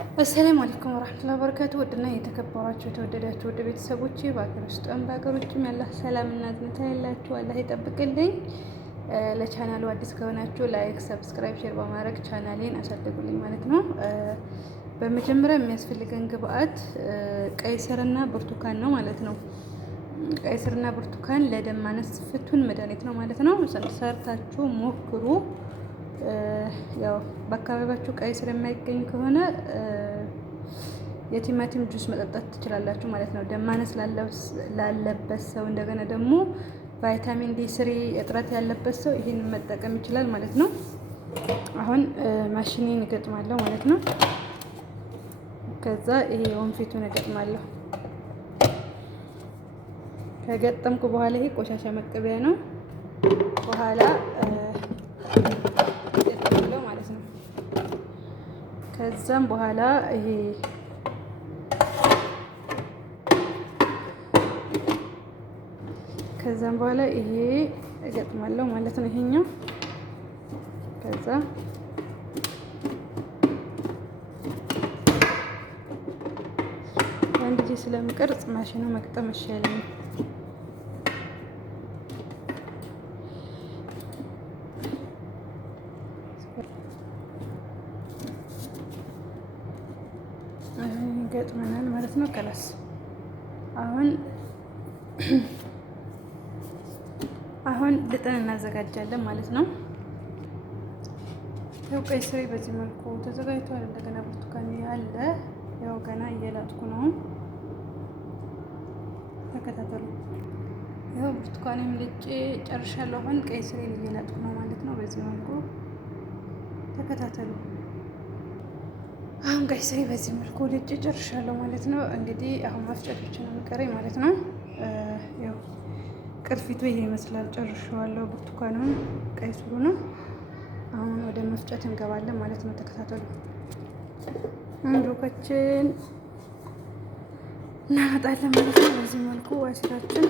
አሰላሙ አለይኩም ወራህመቱላሂ ወበረካቱ። ውድና የተከበራችሁ የተወደዳችሁ ውድ ቤተሰቦቼ በሀገር ውስጥም በሀገር ውጭም ያለ ሰላምና እዝነት ያላችሁ አላህ ይጠብቅልኝ። ለቻናሉ አዲስ ከሆናችሁ ላይክ፣ ሰብስክራይብ፣ ሼር በማድረግ ቻናሌን አሳድጉልኝ ማለት ነው። በመጀመሪያ የሚያስፈልገን ግብአት ቀይ ስርና ብርቱካን ነው ማለት ነው። ቀይ ስርና ብርቱካን ለደም ማነስ ፍቱን መድኃኒት ነው ማለት ነው። ሰርታችሁ ሞክሩ። ያው በአካባቢያችሁ ቀይ ስር የማይገኝ ከሆነ የቲማቲም ጁስ መጠጣት ትችላላችሁ ማለት ነው። ደም ማነስ ላለበት ሰው እንደገና ደግሞ ቫይታሚን ዲ3 እጥረት ያለበት ሰው ይህንን መጠቀም ይችላል ማለት ነው። አሁን ማሽኔን እገጥማለሁ ማለት ነው። ከዛ ይሄ ወንፊቱን እገጥማለሁ። ከገጠምኩ በኋላ ይሄ ቆሻሻ መቀበያ ነው። በኋላ እገጥማለሁ ማለት ነው። ከዛም በኋላ ይሄ እገጥማለሁ ማለት ነው። ይሄኛው ከዛ አንድ ጊዜ ስለምቀርጽ ማሽኑ መቅጠም ይሻላል። ገጥመናል ማለት ነው። ከላስ አሁን ልጠን እናዘጋጃለን ማለት ነው። ያው ቀይ ስሬ በዚህ መልኩ ተዘጋጅቷል። እንደገና ብርቱካን አለ። ያው ገና እየላጥኩ ነው። ተከታተሉ። ያው ብርቱካኔም ልጬ ጨርሻለሁ። አሁን ቀይ ስሬን እየላጥኩ ነው ማለት ነው። በዚህ መልኩ ተከታተሉ። አሁን ቀይ ስሬ በዚህ መልኩ ልጬ ጨርሻለሁ ማለት ነው። እንግዲህ አሁን መፍጨት ብቻ ነው የሚቀረኝ ማለት ነው። ያው ቅርፊቱ ይሄ ይመስላል። ጨርሻለሁ። ብርቱካኑን ቀይ ስሩ ነው። አሁን ወደ መፍጨት እንገባለን ማለት ነው። ተከታተሉ። አንዱካችን እናመጣለን ማለት ነው። በዚህ መልኩ ዋሲታችን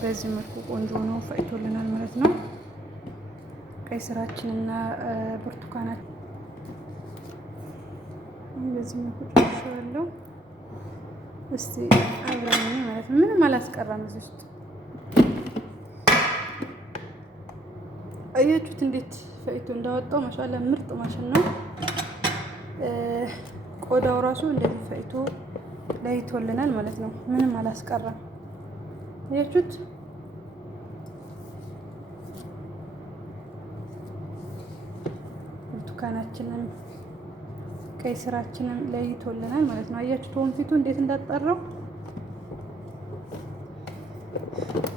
በዚህ መልኩ ቆንጆ ነው ፈጭቶልናል ማለት ነው። ቀይ ስራችንና ብርቱካናችን በዚህ መልኩ ጨርሻለሁ። እስቲ አብረን ማለት ነው። ምንም አላስቀራም እዚህ ውስጥ አያችሁት እንዴት ፈይቶ እንዳወጣው ማሻአላ ምርጥ ማሽን ነው። ቆዳው ራሱ እንደዚህ ፈይቶ ለይቶልናል ማለት ነው። ምንም አላስቀራም። ያችሁት ብርቱካናችንን ቀይ ስራችንን ለይቶልናል ማለት ነው። አያችሁት ወንፊቱ እንዴት እንዳጣራው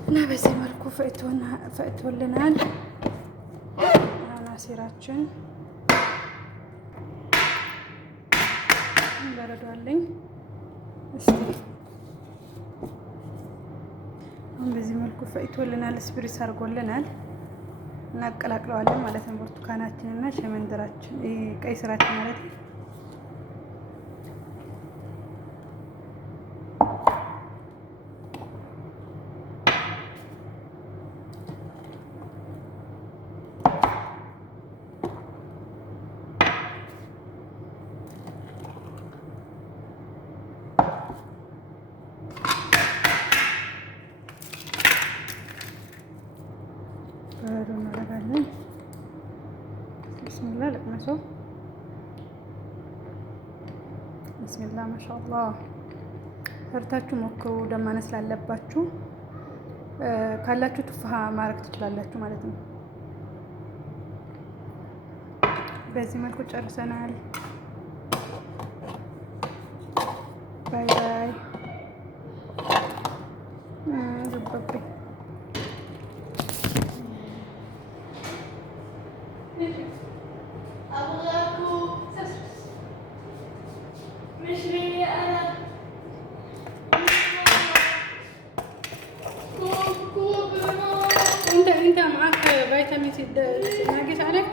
እና በዚህ መልኩ ፈይቶልናል። አናሲራችን በረዷለኝ። እስቲ አሁን በዚህ መልኩ ፈይቶልናል። ስፕሪስ አድርጎልናል። እናቀላቅለዋለን ማለት ነው። ብርቱካናችንና ሸመንደራችን ቀይ ስራችን ማለት ነው። በረዶ እናደርጋለን። ብስሚላ ልቅመሰው። ብስሚላ ማሻአላህ። ሰርታችሁ ሞክሩ። ደማነ ስላለባችሁ ካላችሁ ቱፋሃ ማድረግ ትችላላችሁ ማለት ነው። በዚህ መልኩ ጨርሰናል። ባይ ባይ። ገባብኝ። انت معك فيتامين سي ناقص عليك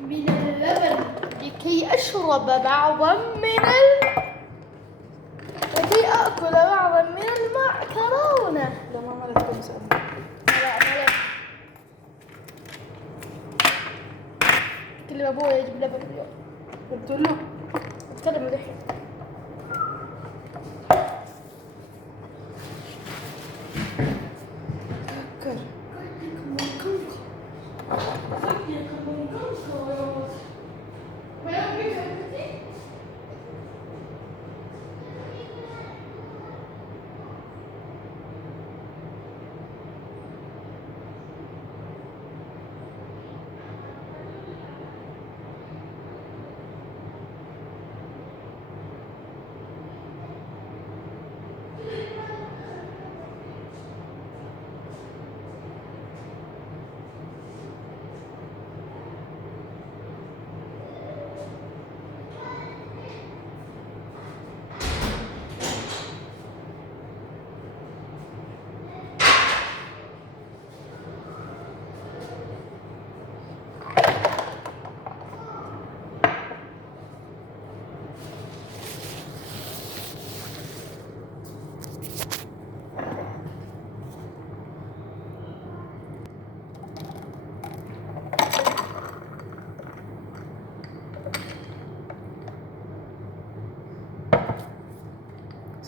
من اللبن لكي أشرب بعضا لكي أأكل بعضا من المعكرونة. لا ما تكون مسألة. لا كل ما أبوي يجيب لبن اليوم قلت له أتكلم الحين.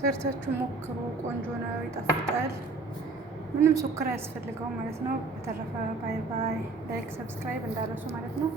ሰርታችሁ ሞክሩ። ቆንጆ ነው፣ ይጣፍጣል። ምንም ሱክር አያስፈልገው ማለት ነው። በተረፈ ባይ ባይ። ላይክ ሰብስክራይብ እንዳረሱ ማለት ነው።